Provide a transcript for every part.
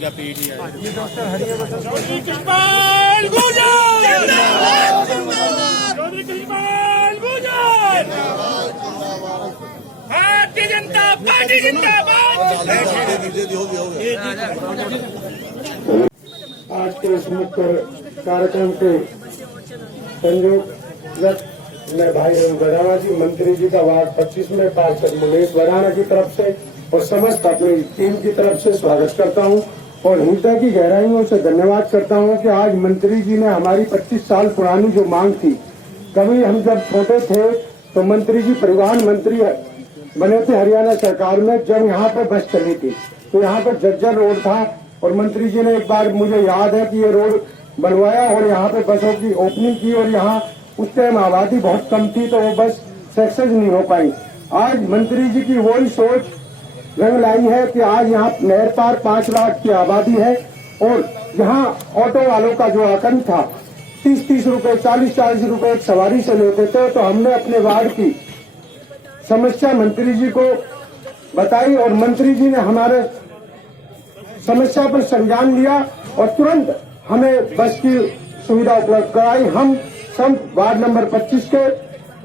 गया पीटी है। चौधरी कृष्णपाल गुर्जर चौधरी कृष्णपाल गुर्जर भारतीय जनता पार्टी जिंदाबाद। आज के इस मुख्य कार्यक्रम के संयोजक मैं भाई रवि बराना जी, मंत्री जी का वार्ड 25 में पार्षद मुनेश बराना की तरफ से और समस्त अपनी टीम की तरफ से स्वागत करता हूं और हृदय की गहराइयों से धन्यवाद करता हूं कि आज मंत्री जी ने हमारी 25 साल पुरानी जो मांग थी, कभी हम जब छोटे थे तो मंत्री जी परिवहन मंत्री बने थे हरियाणा सरकार में, जब यहाँ पर बस चली थी तो यहाँ पर जज्जर रोड था और मंत्री जी ने एक बार मुझे याद है कि ये रोड बनवाया और यहाँ पे बसों की ओपनिंग की और यहाँ उस टाइम आबादी बहुत कम थी तो वो बस सक्सेस नहीं हो पाई। आज मंत्री जी की वही सोच रंग लाई है कि आज यहाँ नहर पार 5 लाख की आबादी है और यहाँ ऑटो वालों का जो आकन था 30-30 रुपए 40-40 रुपए एक सवारी से लेते थे, तो हमने अपने वार्ड की समस्या मंत्री जी को बताई और मंत्री जी ने हमारे समस्या पर संज्ञान लिया और तुरंत हमें बस की सुविधा उपलब्ध कराई। हम सब वार्ड नंबर 25 के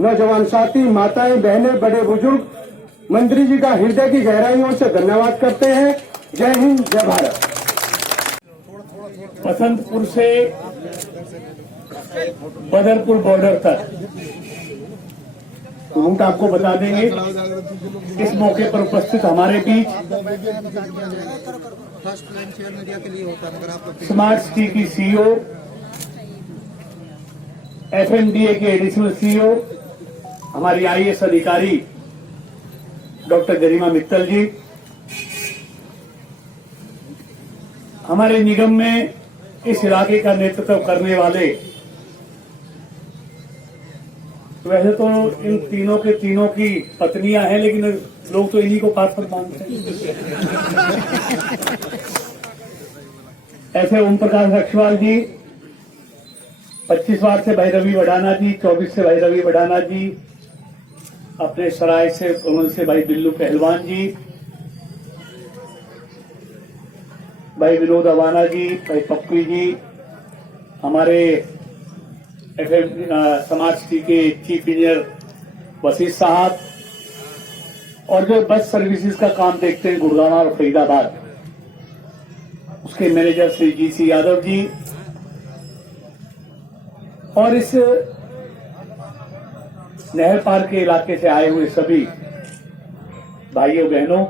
नौजवान साथी, माताएं, बहनें, बड़े बुजुर्ग मंत्री जी का हृदय की गहराइयों से धन्यवाद करते हैं। जय हिंद, जय भारत। बसंतपुर से बदरपुर बॉर्डर तक रूट आपको बता देंगे। इस मौके पर उपस्थित हमारे बीच स्मार्ट सिटी की सीईओ, एफएमडीए के एडिशनल सीईओ, हमारी आईएएस अधिकारी डॉक्टर गरिमा मित्तल जी, हमारे निगम में इस इलाके का नेतृत्व करने वाले, वैसे तो इन तीनों के तीनों की पत्नियां हैं लेकिन लोग तो इन्हीं को पार्षद मानते हैं। ऐसे ओम प्रकाश अग्रवाल जी, 25 वार्ड से भाई रवि वडाना जी, 24 से भाई रवि वडाना जी, अपने सराय से कमल से भाई बिल्लू पहलवान जी, भाई विनोद अवाना जी, भाई पप्पू जी, हमारे समाज सिटी के चीफ इंजीनियर वसीफ साहब और जो बस सर्विसेज का काम देखते हैं गुड़गांव और फरीदाबाद, उसके मैनेजर श्री GC यादव जी और इस नहर पार के इलाके से आए हुए सभी भाइयों बहनों,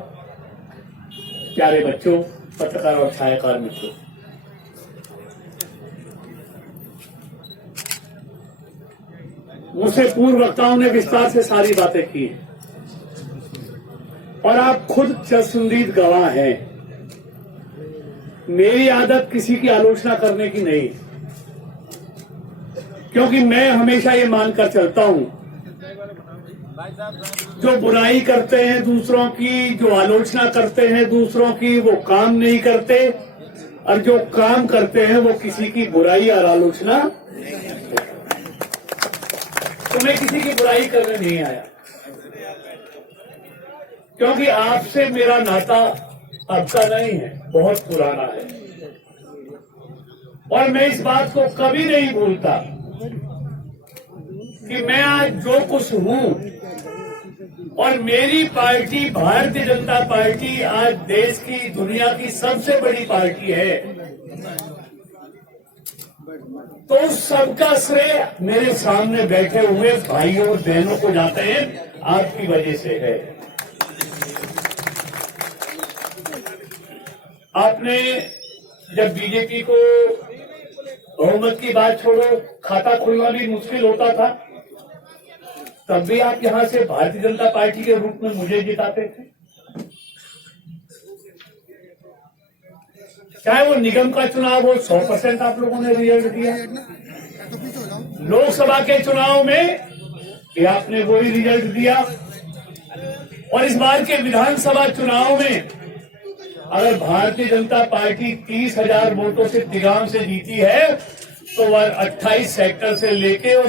प्यारे बच्चों, पत्रकार और छायाकार मित्रों, मुझसे पूर्व वक्ताओं ने विस्तार से सारी बातें की और आप खुद चश्मदीद गवाह हैं। मेरी आदत किसी की आलोचना करने की नहीं, क्योंकि मैं हमेशा ये मानकर चलता हूं जो बुराई करते हैं दूसरों की, जो आलोचना करते हैं दूसरों की, वो काम नहीं करते और जो काम करते हैं वो किसी की बुराई और आलोचना। तो मैं किसी की बुराई करने नहीं आया, क्योंकि आपसे मेरा नाता अब का नहीं है, बहुत पुराना है और मैं इस बात को कभी नहीं भूलता कि मैं आज जो कुछ हूं और मेरी पार्टी भारतीय जनता पार्टी आज देश की, दुनिया की सबसे बड़ी पार्टी है, तो सबका श्रेय मेरे सामने बैठे हुए भाइयों और बहनों को जाते हैं, आपकी वजह से है। आपने जब बीजेपी को बहुमत की बात छोड़ो, खाता खुलना भी मुश्किल होता था, तब भी आप यहां से भारतीय जनता पार्टी के रूप में मुझे जिताते थे। चाहे वो निगम का चुनाव हो, 100% आप लोगों ने रिजल्ट दिया। लोकसभा के चुनाव में भी आपने वही रिजल्ट दिया और इस बार के विधानसभा चुनाव में अगर भारतीय जनता पार्टी 30,000 वोटों से तिगाम से जीती है तो वह 28 सेक्टर से लेके और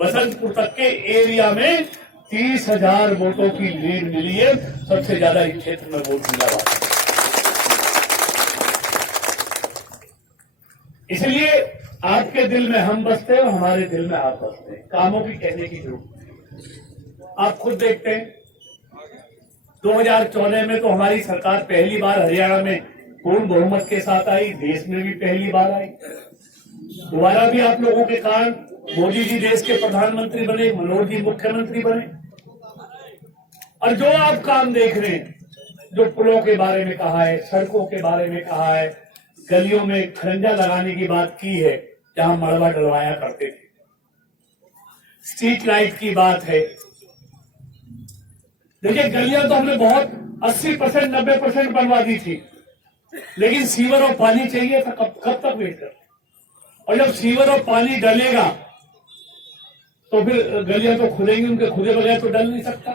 बसंतपुर तक के एरिया में 30,000 वोटों की लीड मिली है। सबसे ज्यादा इस क्षेत्र में वोट मिला हुआ। इसलिए आपके दिल में हम बसते हैं और हमारे दिल में आप बसते हैं। कामों की कहने की जरूरत नहीं। आप खुद देखते हैं 2014 में तो हमारी सरकार पहली बार हरियाणा में पूर्ण बहुमत के साथ आई, देश में भी पहली बार आई। दोबारा भी आप लोगों के कारण मोदी जी देश के प्रधानमंत्री बने, मनोहर जी मुख्यमंत्री बने। और जो आप काम देख रहे हैं, जो पुलों के बारे में कहा है, सड़कों के बारे में कहा है, गलियों में खरंजा लगाने की बात की है जहां मड़वा डलवाया करते थे, स्ट्रीट लाइट की बात है। देखिए गलियां तो हमने बहुत 80% 90% बनवा दी थी, लेकिन सीवर और पानी चाहिए था। कब तक वेट कर। और जब सीवर और पानी डलेगा तो फिर गलियां तो खुलेंगी, उनके खुले बगैर तो डल नहीं सकता।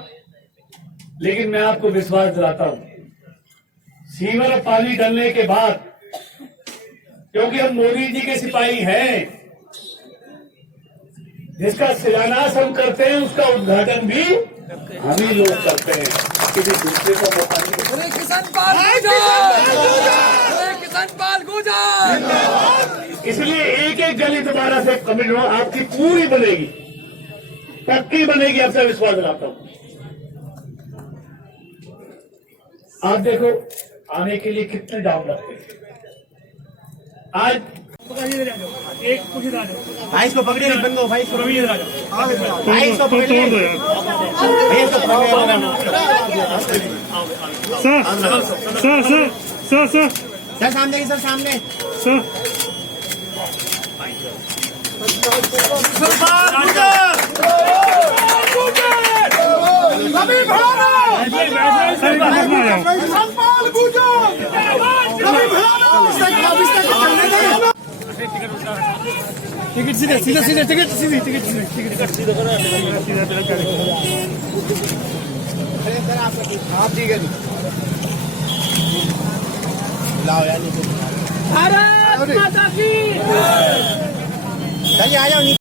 लेकिन मैं आपको विश्वास दिलाता हूं, सीवर और पानी डलने के बाद, क्योंकि हम मोदी जी के सिपाही हैं, जिसका शिलान्यास हम करते हैं उसका उद्घाटन भी हम ही लोग करते हैं, किसी दूसरे को मौका नहीं। किसान पाल गुजर, किसान पाल गुजर। इसलिए एक एक गली दोबारा से कमिट आपकी पूरी बनेगी, पक्की बनेगी, आपसे विश्वास दिलाता हूं। आप देखो आने के लिए कितने जाम लगते हैं। आज एक कुछ इधर आ जाओ, भाई इसको पकड़िए, बंद दो भाई, रवि इधर आ जाओ। भाई इसको पकड़िए, भाई इसको पकड़िए। सर सामने की, सर सामने। टिकट सीधे सीधे सीधे टिकट सीधे टिकट सीधे टिकट सीधे करो, आप ठीक है लाओ यार, भारत माता की। चलिए आ जाओ।